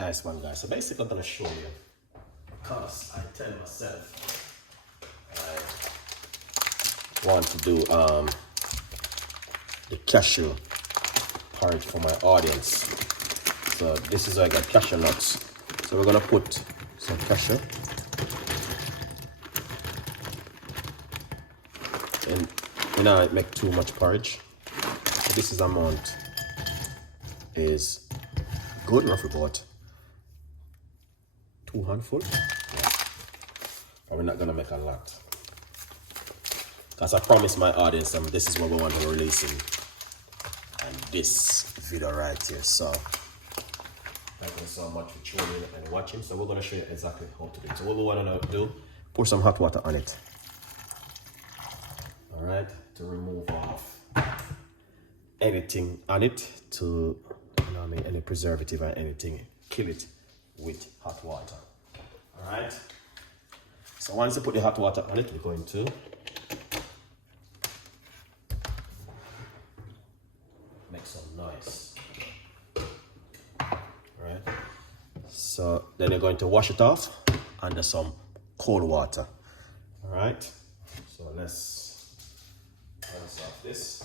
Nice one, guys. So basically, I'm gonna show you because I tell myself I want to do the cashew porridge for my audience. So this is how I got cashew nuts. So we're gonna put some cashew and you know, it make too much porridge. So this is amount is good enough about 2 handful. Yeah. But we're not gonna make a lot. Because I promised my audience this is what we want to release in this video right here. So thank you so much for tuning in and watching. So we're gonna show you exactly how to do it. So what we wanna do, pour some hot water on it. Alright, to remove off anything on it, to any preservative or anything, kill it with hot water. Alright. So once you put the hot water on it, we're going to make some noise. Alright. So then you're going to wash it off under some cold water. Alright. So let's rinse off this.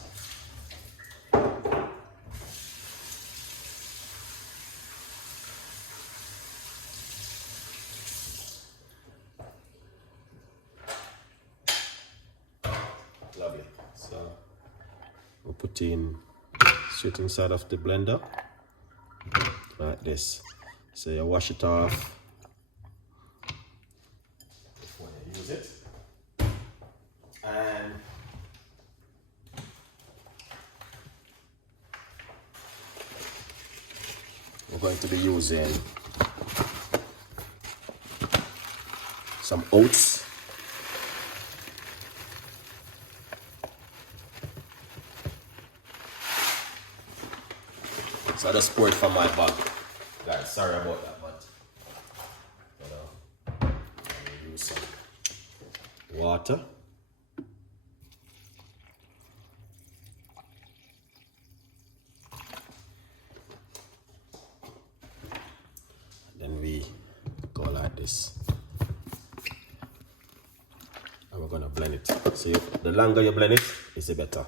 Lovely. So we'll put in straight inside of the blender like this. So you wash it off before you use it. And we're going to be using some oats. So I just pour it from my bag. Guys, sorry about that, but I'll use some water. Then we go like this. And we're gonna blend it. So the longer you blend it, is the better.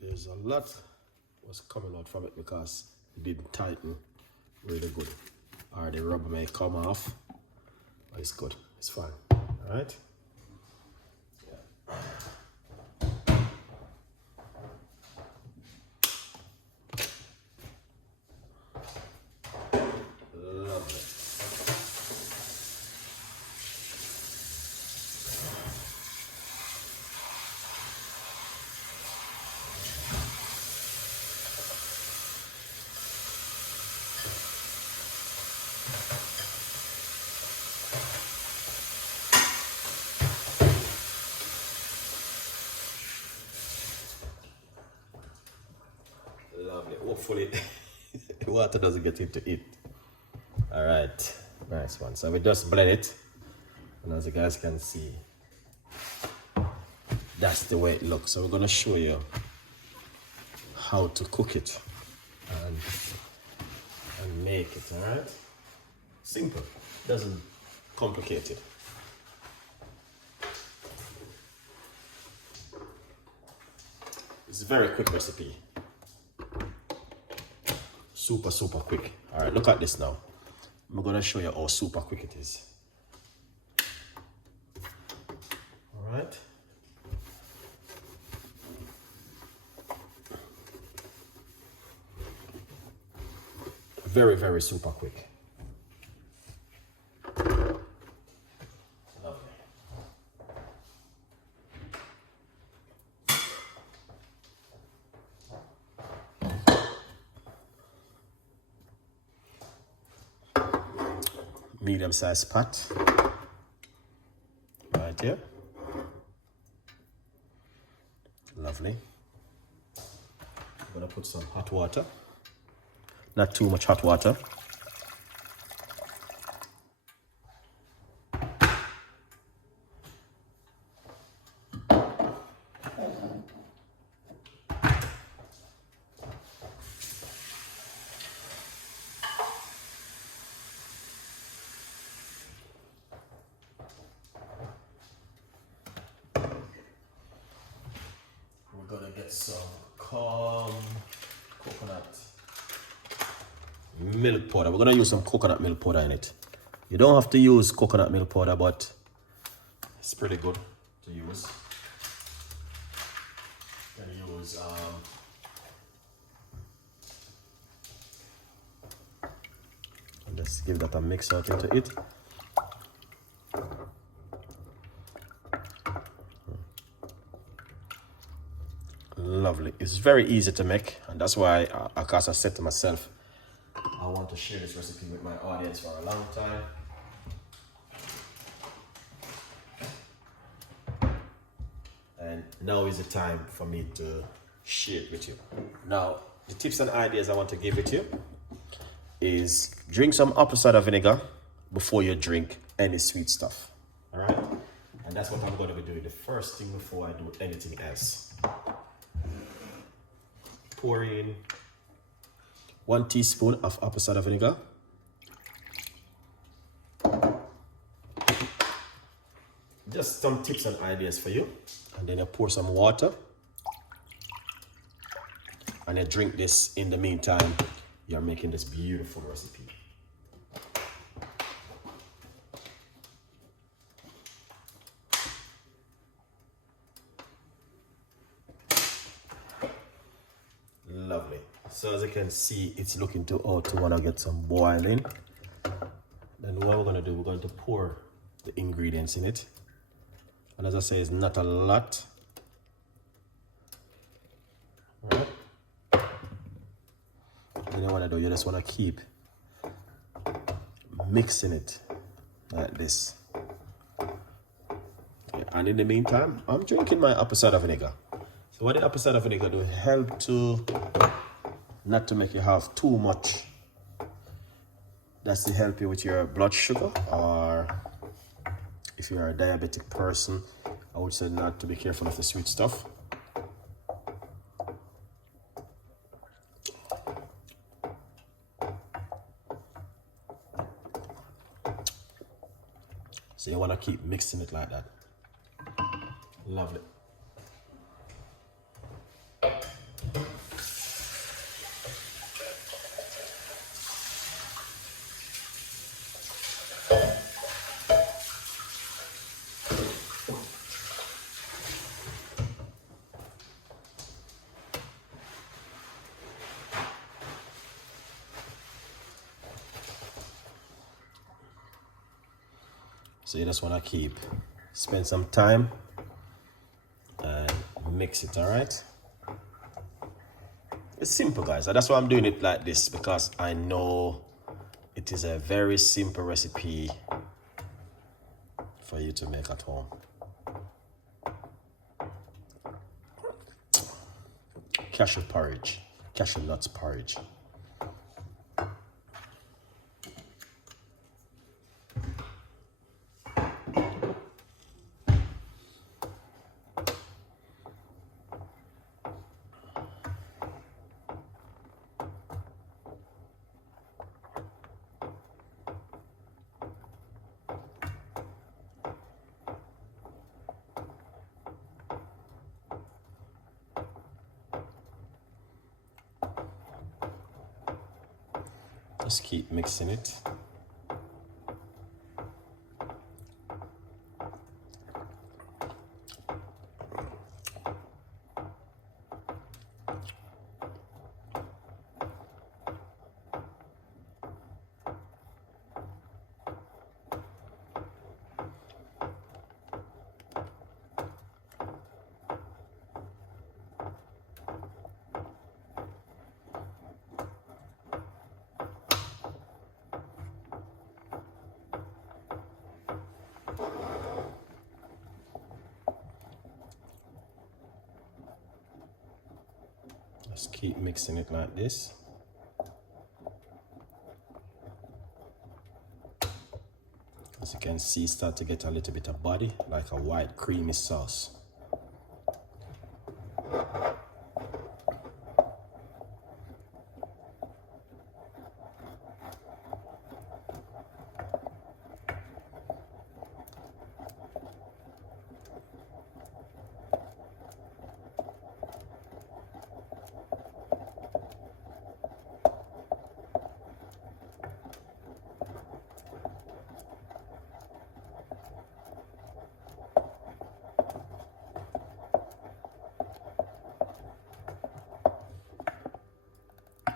There's a lot was coming out from it because it didn't tighten really good. Or the rubber may come off, but it's good, it's fine. All right. Yeah. Lovely. Lovely. Hopefully the water doesn't get into it. All right, nice one. So we just blend it, and as you guys can see, that's the way it looks. So we're gonna show you how to cook it and make it. All right, simple, doesn't complicate it. It's a very quick recipe. Super quick. All right, look at this now. I'm gonna show you how super quick it is. All right. Very super quick. Lovely. medium-sized pot right here. Lovely. I'm gonna put some hot water, not too much hot water. We're gonna get some calm coconut milk powder. We're gonna use some coconut milk powder in it. You don't have to use coconut milk powder, but it's pretty good to use. Gonna use just give that a mix out into it. Lovely. It's very easy to make, and that's why I said to myself, I want to share this recipe with my audience for a long time. And now is the time for me to share it with you. Now, the tips and ideas I want to give it to you is drink some apple cider vinegar before you drink any sweet stuff. All right? And that's what I'm going to be doing the first thing before I do anything else. Pour in 1 teaspoon of apple cider vinegar. Just some tips and ideas for you. And then you pour some water. And you drink this in the meantime you're making this beautiful recipe. Lovely. So as you can see, it's looking to want to get some boiling. Then what we're going to do, we're going to pour the ingredients in it. And as I say, it's not a lot. All right. And you want to do, you just want to keep mixing it like this. Okay. And in the meantime, I'm drinking my apple cider vinegar. So what the apple cider vinegar do, help to not to make you have too much. That's to help you with your blood sugar, or if you're a diabetic person, I would say not to be careful of the sweet stuff. So you want to keep mixing it like that. Lovely. So you just want to spend some time and mix it, all right? It's simple, guys. That's why I'm doing it like this, because I know it is a very simple recipe for you to make at home. Cashew porridge, cashew nuts porridge. Just keep mixing it. Just keep mixing it like this. As you can see, start to get a little bit of body, like a white creamy sauce.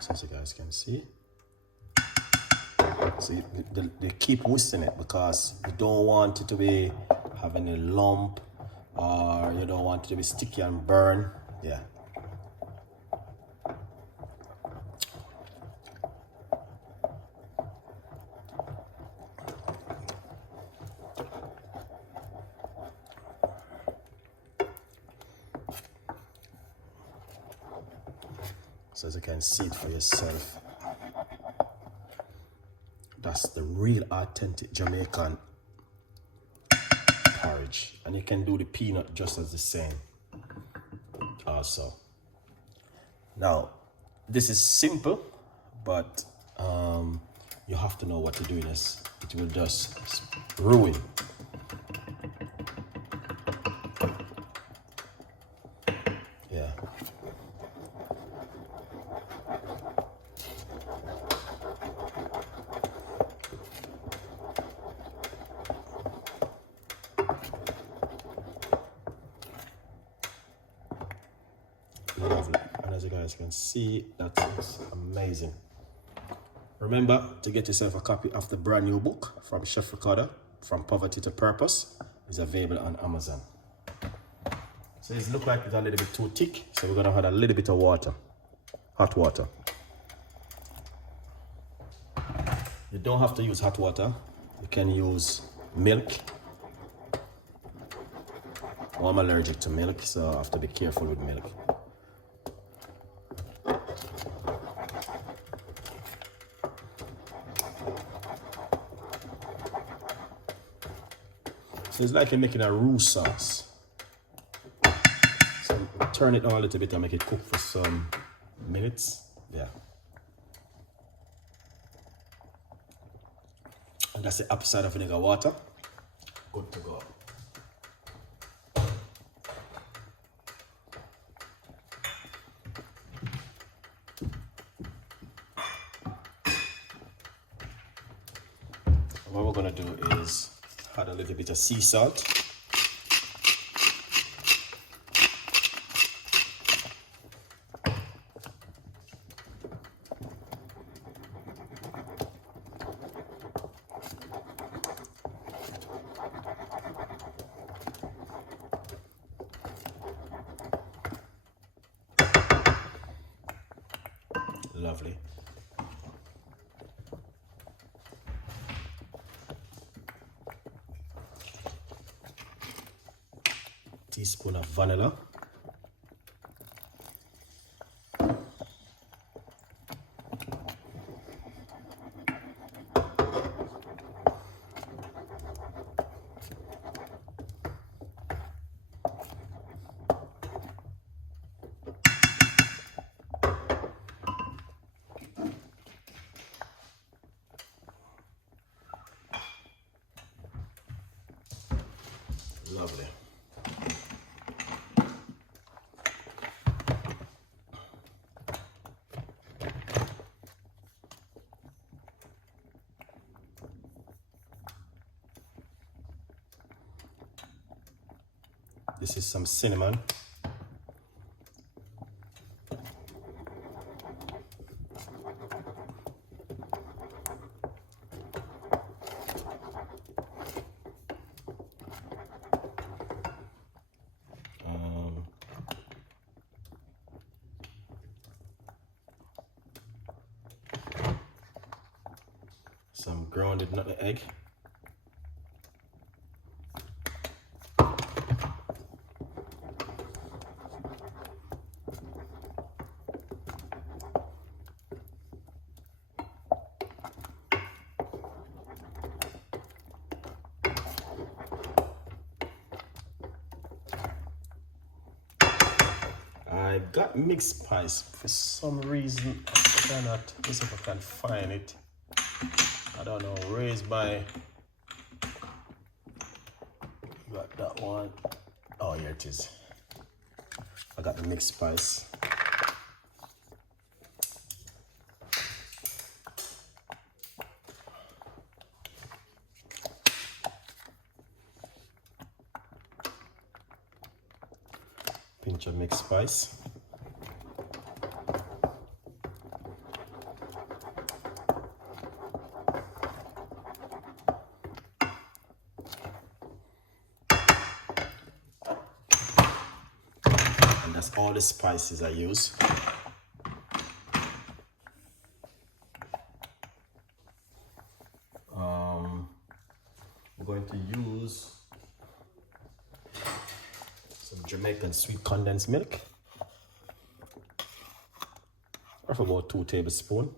So as you guys can see, they keep whisking it because you don't want it to be having a lump, or you don't want it to be sticky and burn. Yeah. So as you can see it for yourself, that's the real authentic Jamaican porridge. And you can do the peanut just as the same also. Now, this is simple, but you have to know what to do in this. It will just ruin. Yeah. Lovely. And as you guys can see, that is amazing. Remember to get yourself a copy of the brand new book from Chef Ricardo, From Poverty to Purpose. It's available on Amazon. So it looks like it's a little bit too thick, so we're gonna add a little bit of water, hot water. You don't have to use hot water. You can use milk. Well, I'm allergic to milk, so I have to be careful with milk. So it's like you're making a roux sauce. So turn it on a little bit and make it cook for some minutes. Yeah. And that's the apple cider vinegar water. Good to go. What we're gonna do is add a little bit of sea salt. Lovely. Teaspoon of vanilla. Lovely. This is some cinnamon. Some grounded nutmeg. I got mixed spice. For some reason, I cannot, let's see if I can find it. I don't know, where's my, got that one. Oh, here it is. I got the mixed spice. Pinch of mixed spice. And that's all the spices I use. I'm going to use some Jamaican sweet condensed milk, of about 2 tablespoons.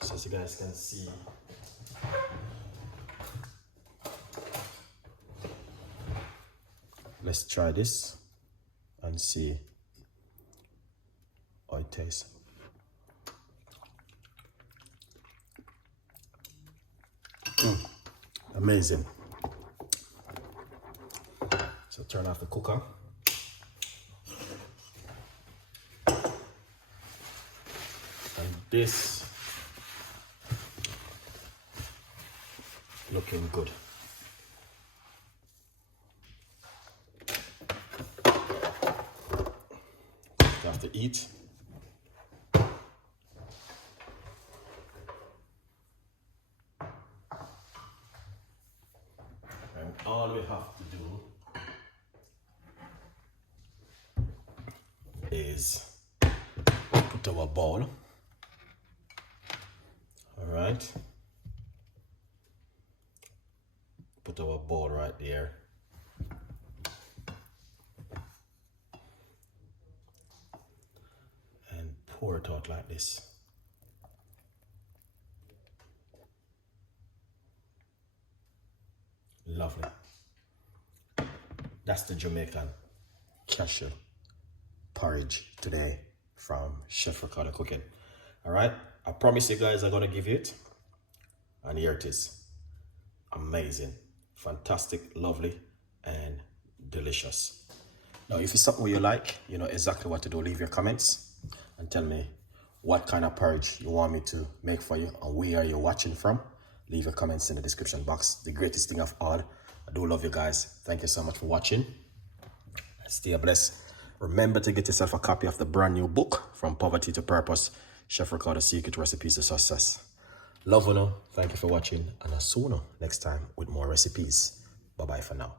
So as you guys can see, let's try this and see how it tastes. Amazing. So turn off the cooker. And this looking good. You have to eat. And all we have to do is put our bowl. All right. Put our bowl right there. And pour it out like this. Lovely. That's the Jamaican cashew porridge today from Chef Ricardo Cooking. All right, I promise you guys I'm gonna give you it, and here it is. Amazing, fantastic, lovely, and delicious. Now, if it's something you like, you know exactly what to do. Leave your comments and tell me what kind of porridge you want me to make for you and where are you watching from. Leave your comments in the description box. The greatest thing of all, I do love you guys. Thank you so much for watching. Stay blessed. Remember to get yourself a copy of the brand new book, From Poverty to Purpose, Chef Ricardo Secret Recipes to Success. Love you, thank you for watching, and I'll see you next time with more recipes. Bye bye for now.